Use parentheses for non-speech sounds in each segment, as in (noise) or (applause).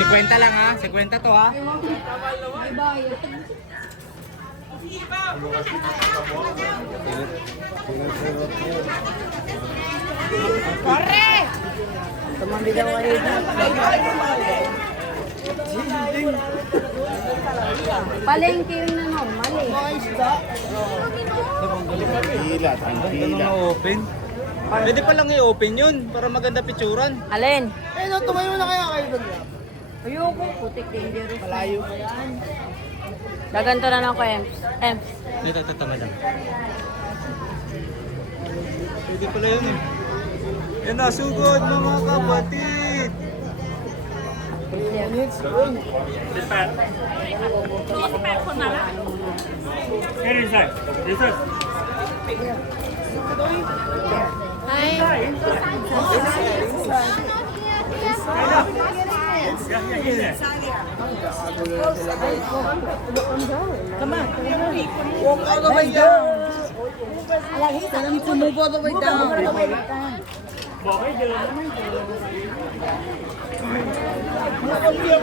Sekwenta lang ah. ha, sekwenta to ha. Corre! Teman di ini. Palengke yun na normal eh. Tranquila, tranquila. open. Pwede pa lang i-open yun para maganda picturean. Alin? Eh, no, tumayo na kaya kayo doon. Ayoko, putik dangerous. Malayo. Gaganto na lang ko, Ems. Ems. Dito, dito, madam. Pwede pala yun eh. Yan na, sugod mga kapatid. ะคะ 50 lang ha. 50 to ha. Palengke yung na normal eh. Tranquila, Ganun tranquila. na open. Pwede pa lang i-open yun para maganda picturan. Alin? Eh, no, tumayo na kaya kayo doon. Ayoko, putik dangerous. Malayo. Gaganto na lang ko, Ems. Ems. Dito, ito, tama lang. Pwede pala yun eh. Yan na, sugod mga kapatid!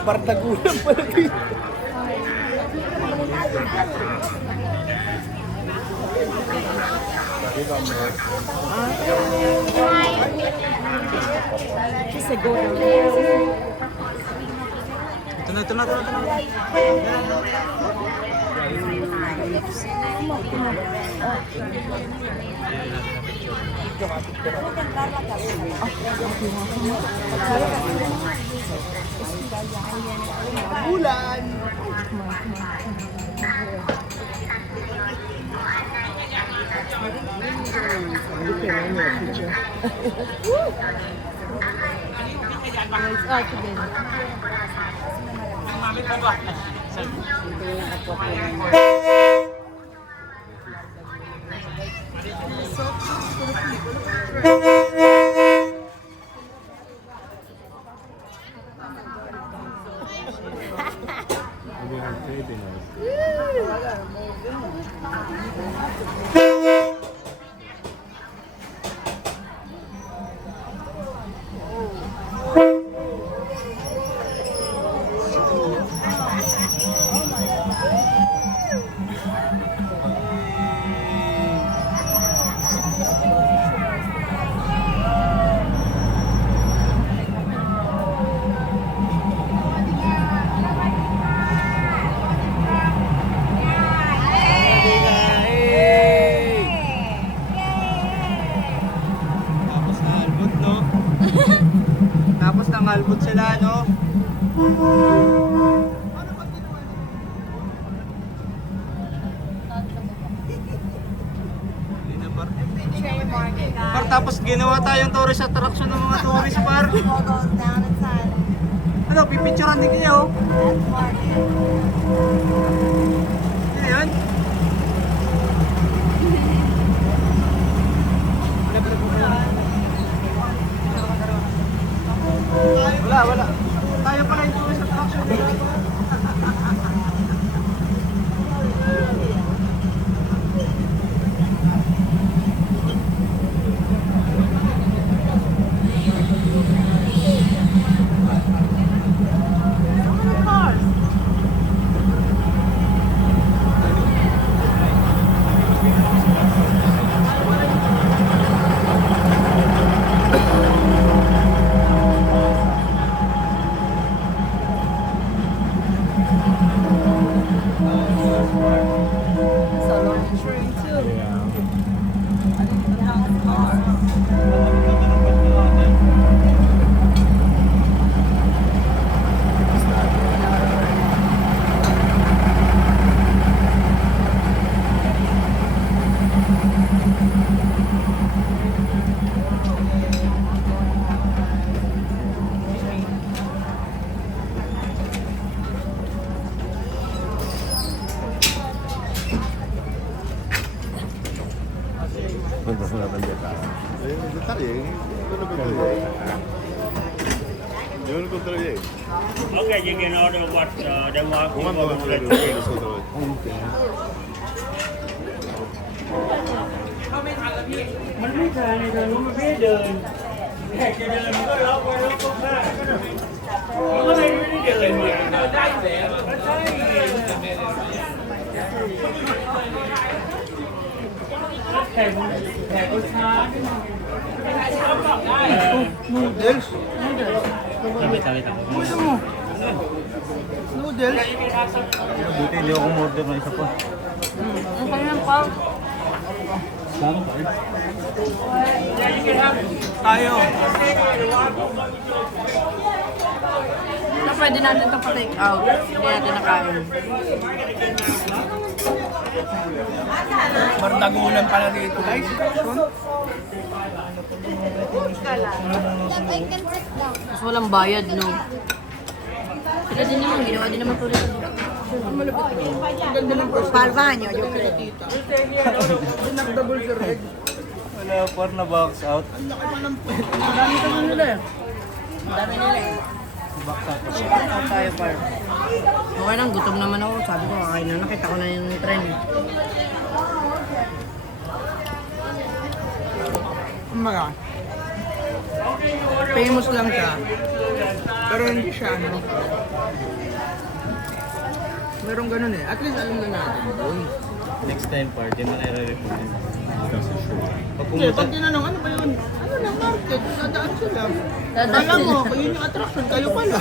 Bardagulan pala dito. Ito na, ito na, ito na, ito We're going to tourist attraction ng mga tourist, par. Ano, pipicturean din kayo. Ano? Wala, wala. Tayo pala yung tourist attraction. Io (laughs) นในทางนู้นมันไม่ได้เดินแค่จะเดินมันก็ล็อกไว้ล็อกตรงหน้าก็ได้มันก็เลยไม่ได้เดินมาเดินได้อยู่แล้วก็ใช่แขกแขกก็ช้า Noodles? Noodles? Buti hindi ako umorder ng isa pa. Ang kanyang pa. Tayo. Na pwede natin ito pa-take out. Hindi natin nakain. Mardagulan pala dito guys. Mas walang bayad, no? Sila din naman, ginawa din naman tuloy. Palvanyo, yung Wala, par na box out. Ang dami naman nila eh. Ang dami nila eh. Out tayo, par. Okay lang, gutom naman ako. Sabi ko, kakain na. Nakita ko na yung trend. Kumbaga, famous lang siya. Pero hindi siya ano. Merong ganun eh. At least alam na natin. Next time par, di mo nare-report yun. Pag Hindi, pumunta, pag tinanong, ano ba yun? Ano na market? Dadaan sila. Dadaan Alam mo, sila. yun yung attraction. Kayo pala.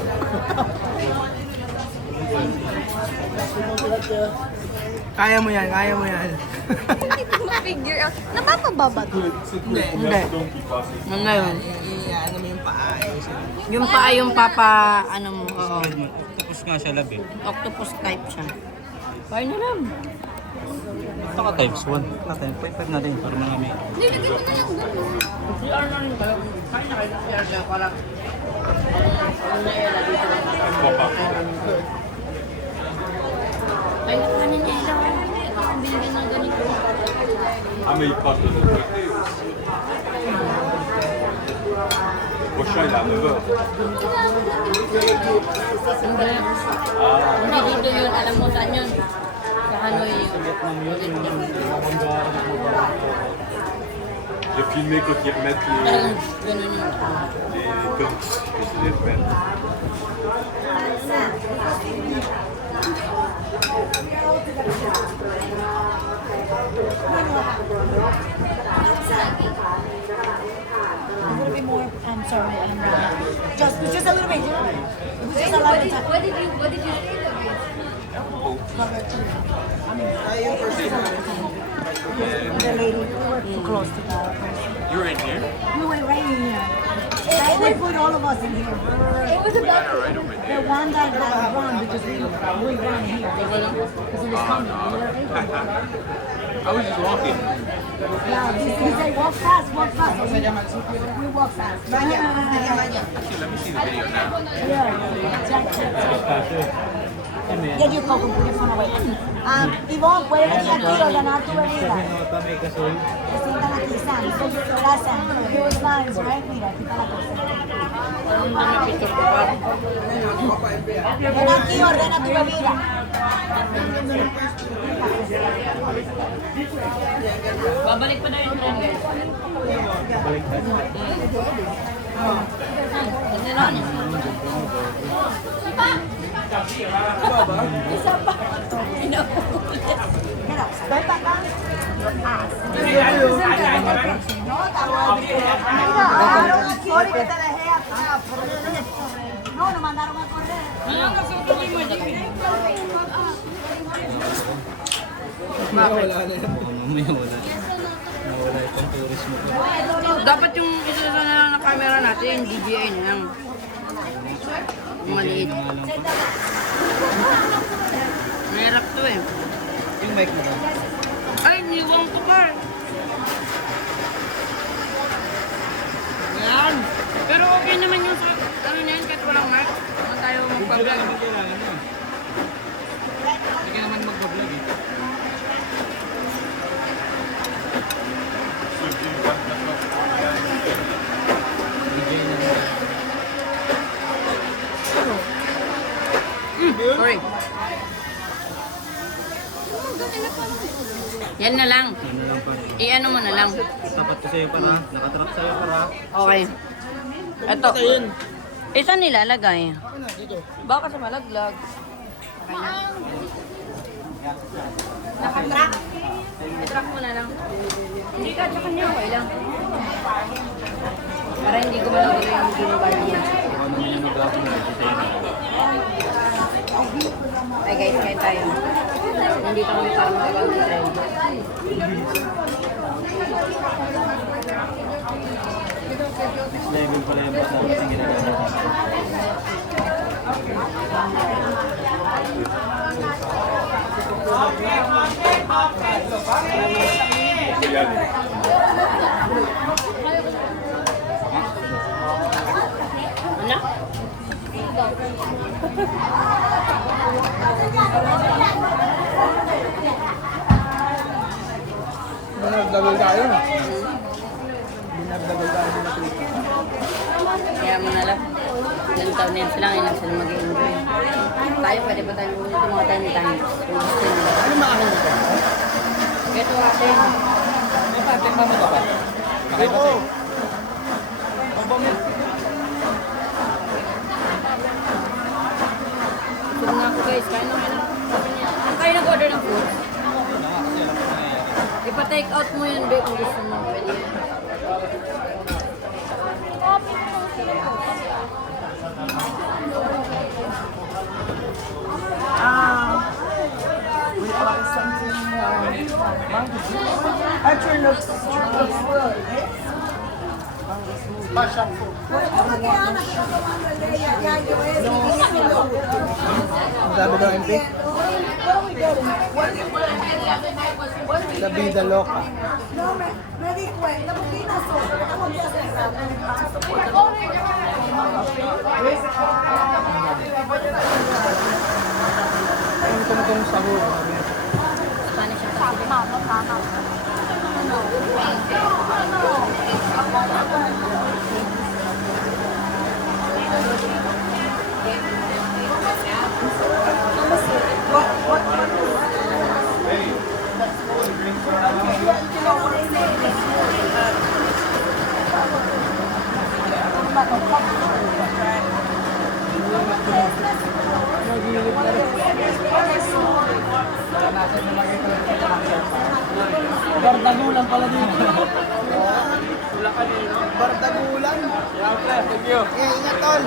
kaya mo yan, kaya mo yan. Hindi ko ma-figure out. Napapababat. hindi, hindi. Ano na yun? Iyan mo yung paa. Yung paa yung papa, ano mo, oo. Tapos nga siya labi. Octopus type siya. Kain na lang. Baka types 1. Natin, 5 natin para mga may. Nilagay mo na lang doon. CR na rin kayo. Kain na kayo CR siya para ano na lang. Ay, kanin niya ilaw. Ang binigyan ng ganito. Ah mais il prochain, il est à 9h. J'ai filmé quand ils remettent les, they put all of us in here. It was about the one that got run because we, we ran here. Because it was coming. We I was just walking. Yeah, he, he said walk fast, walk fast. We, we walk fast. Actually, let me see the video now. Yeah, exactly. Ya yo cojo put your phone away. Um, Ivonne, puede venir aquí a ordenar tu bebida. किसान सोळा सॅम्पल योजना एन्जॉय मिळा किताला ven aquí, ordena tu bebida. Babalik pa na rin yan, guys. Babalik na. Isa pa! Isa pa! Inapulit. No, nos mandaron a correr. Wala na yan. May wala. Nawala itong tourism. Dapat yung isa sa na na camera natin, DJI na lang. Yung maliit. Mahirap to eh. Yung bike mo ba? Ay, niwang to car. Yan. Pero okay naman yung sa, ano na yan, kahit walang mark. Ano tayo magpa-vlog. kailangan mo. Hindi ka naman magbablog eh. DJ na lang. Yan na lang. Ano lang pa. I-ano mo na lang. Tapat ko sa'yo para. Nakatrap sa'yo para. Okay. Ito. Eh, saan nilalagay? Baka sa malaglag. Nakatrack. I-track mo na lang. Hindi ka, tsaka niya, okay lang. Para hindi ko malagay yung ginagawa niya. Kung ano yung nag-upload na sa'yo. Ay guys, kain tayo. Hindi kami para makagawa ng trend. Level pala yung bata yung ginagawa natin. Ano? (laughs) Nagdagol tayo. Nagdagol tayo sa Twitter. Kaya mo na lang. Ilang taon na yan sila, ilang sila mag-enjoy. Tayo, pwede pa tayo pumunta mga tayo ni tayo. Kung gusto nyo. Ano nito? Ito. May patin pa mo dapat? Oo. Gusto na ako guys, kain na kain na. Ang kayo nag-order ng food? Ipa-take out mo yun, babe, kung gusto mo. Pwede. Actually, looks, looks good. Ang sabi daw, MP? La vida loca. Ang tumutong sahur. Spanish ako. Bardagulan pala dito. Bardagulan. Thank you. Eh, ingat tol.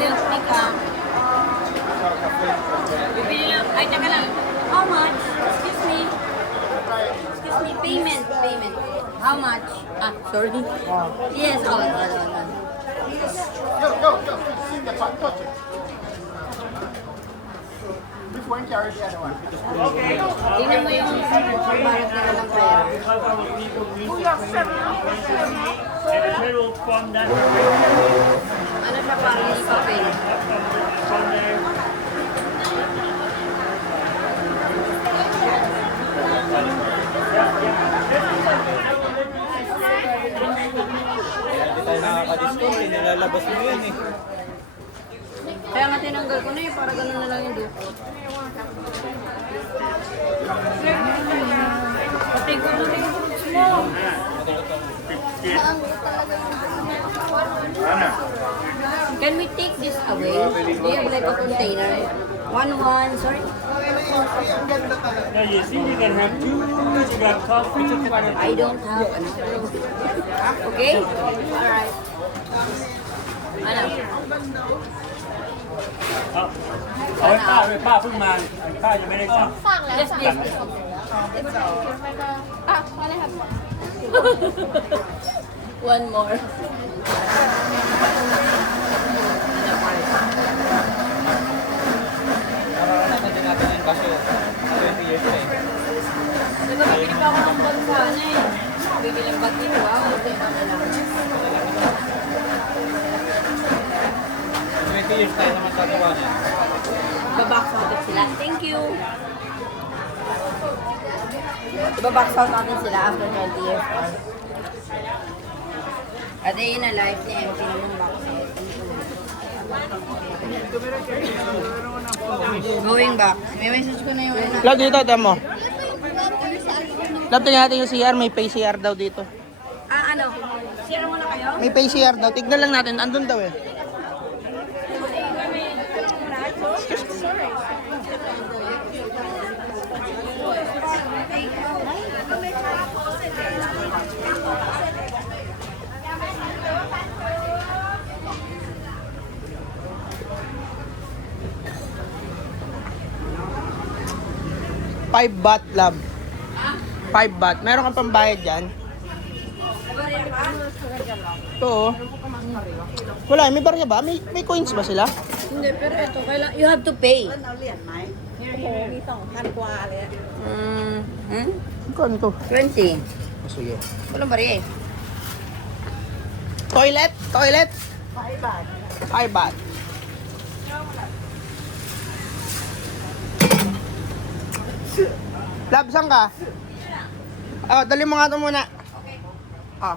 Milk tea ka. Bibili lang. Ay, teka lang. How much? Excuse me. Excuse me. Payment. Payment. How much? Ah, sorry. Yes, all, all, all, all. Tingnan mo yung bayad nila ng pera. And the total from that Ano siya parang hindi papel? from there. Hindi tayo eh. Nilalabas mo yan eh. Kaya nga tinanggal ko na eh, para ganun na lang yung dukot. Pati ko na rin yung fruits mo. Can we take this away? Do you have like a container? One one, sorry. Now you see you can have two, you got coffee. I don't have ano. Okay? Alright. Ano? เอาไว้ป้าไว้ป้าเพิ่งมาป้ายังไม่ได้สั่ง Yes, please. One more. Naranasan din natin yung kaso. 20 years na eh. Diba, bibili pa ako ng bag sana eh. Bibili ng bag dito, wow. Okay, ano lang. Years tayo naman tatawa niya. Babox out sila. Thank you. Babox out natin sila after 20 years. A day in a life ni MP yung box out. Going back. May message ko na yung ano. Love dito, tamo. Love tingnan natin yung CR. May pay CR daw dito. Ah, ano? Share mo na kayo? May pay CR daw. Tignan lang natin. Andun daw eh. Five baht, love. Five baht. Meron kang pambayad dyan? Ito oh. Wala, may barya ba? May, may coins ba sila? Hindi, pero ito, kailangan, you have to pay. Mm, hmm? Kano to? 20. Oh, sige. Walang bari eh. Toilet? Toilet? Five baht. Five baht. Lab, saan ka? Oh, dali mo nga ito muna. Oh.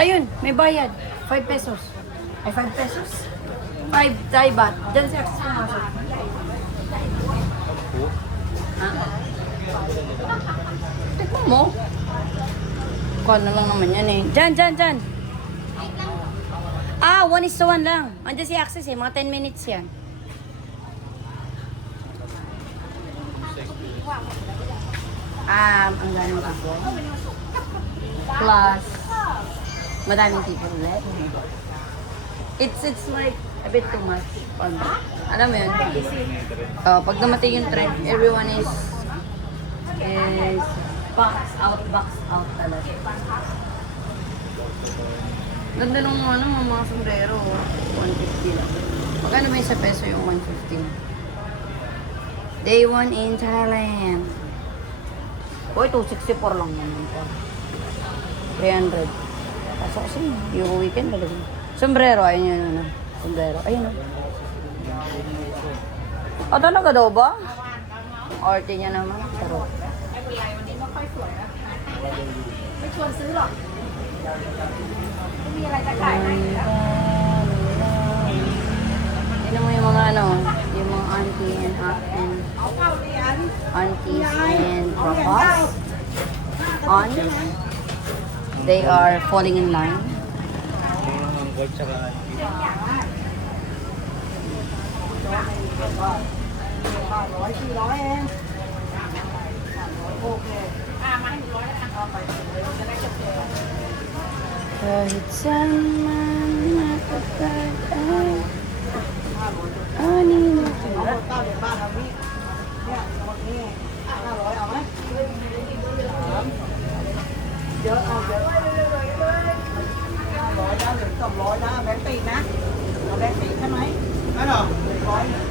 Ayun, may bayad. 5 pesos. Ay, 5 pesos? 5 Thai baht. Diyan si Access pumasok. Ha? Tignan mo. Kuha na lang naman yan eh. Diyan, diyan, diyan. Ah, 1 is to 1 lang. Andiyan si Access eh. Mga 10 minutes yan. Um, ang daming people. Plus, madaming people ulit. It's, it's like a bit too much. Pag, alam mo yun? Uh, pag dumating yung train, everyone is is box out, box out talaga. Ganda nung ano, mga sombrero. 150 lang. Magkano ba sa peso yung 150? Day 1 in Thailand. Uy, 264 lang po. 300. Kaso kasi, yung weekend talaga. Sombrero, ayun yun, ano. Sombrero, ayun o. Ah, talaga daw ba? Arte niya naman. Pero, Tignan mo yung mga ano, yung mga auntie and, and aunties and papas. Aunts. They are falling in line. Ang gold tsaka Kahit saan man makapag ay Anin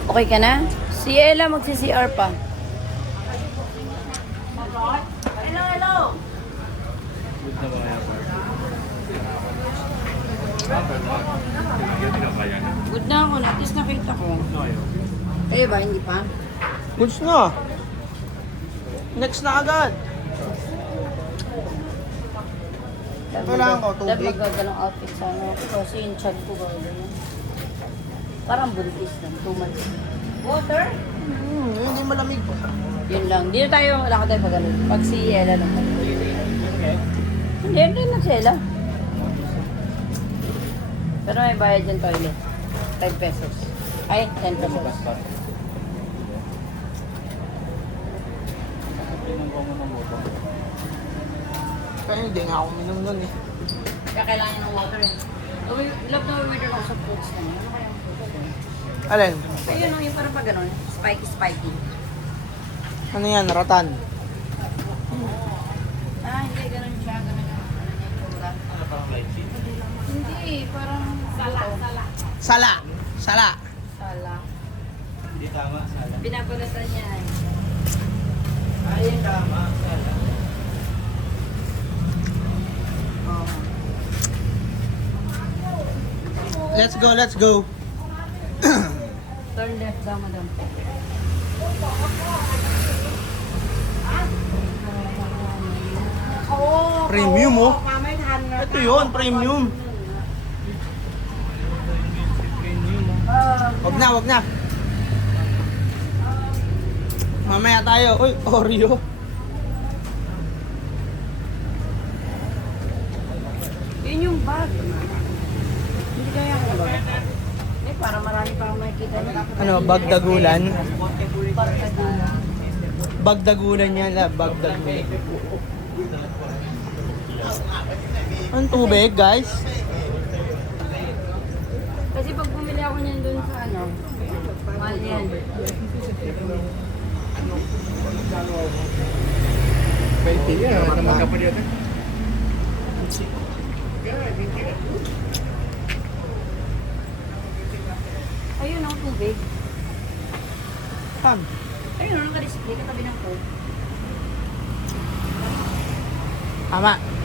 Okay ka na? Si Ella magsi-CR pa. good na mga yapar. Hindi na kaya na. Good na ako. At least nakita ko. Kayo ba? Hindi pa? Goods na. Next na agad. Kailangan ko, tubig. Dahil magagalang outfit sa ano. Kasi yung chan ko ba? ganyan. Parang buntis lang. Two months. Water? Hmm, hindi malamig. Yun lang. Dito tayo, wala ka tayo pag ano. Pag si Ella lang. Hindi, hindi na si Ella. Pero may bayad yung toilet. 5 pesos. Ay, 10 pesos. Kaya hindi nga ako minum nun eh. Kaya kailangan ng water eh. Uwi, love na uwi ako sa fruits na yun. Ano kaya ang fruits na yun? Alin? So yun yung parang pag ganun, spiky spiky. Ano yan? Ratan. Ah, hindi, ganun siya, ganun yung ano niya, itsura. Hindi, parang sala, sala. Sala. Sala. Sala. Hindi tama, sala. Pinapalatan niya eh. Ay, tama, sala. Let's go, let's go. Turn left daw, madam. Premium oh. Ito yun, premium. Wag na, wag na. Mamaya tayo. Uy, Oreo. Yun yung bag. Bag. Eh, para marami pa akong makikita niya. Ano, bagdagulan. Bagdagulan yan, la, bagdagulan. Ang tubig, guys. Kasi pag bumili ako niyan dun sa ano, mahal yan. Ayun ang tubig. Saan? Ayun ang naka-display katabi ng coke. Tama.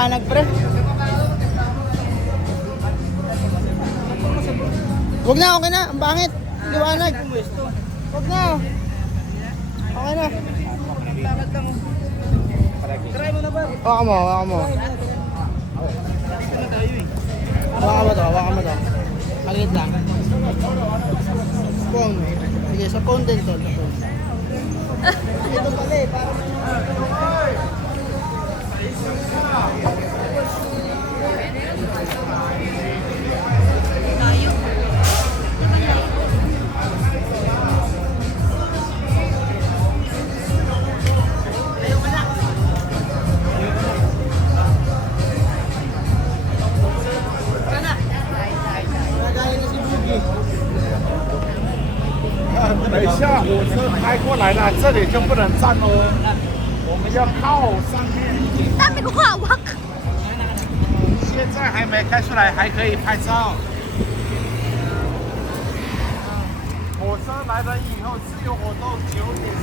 maliwanag pre. Huwag na, okay na. Ang bangit. Liwanag. Huwag na. Okay na. Try mo na ba? Waka mo, waka mo. Dito na. Waka mo to, waka mo to. Palit lang. Pong. Sige, sa phone to. Ito pala eh, parang... 等一下，火车开过来了，这里就不能站哦，我们要靠上面一点。Dami ko hawak. 现在还没开出来，还可以拍照。火车来了以后，自由活动九点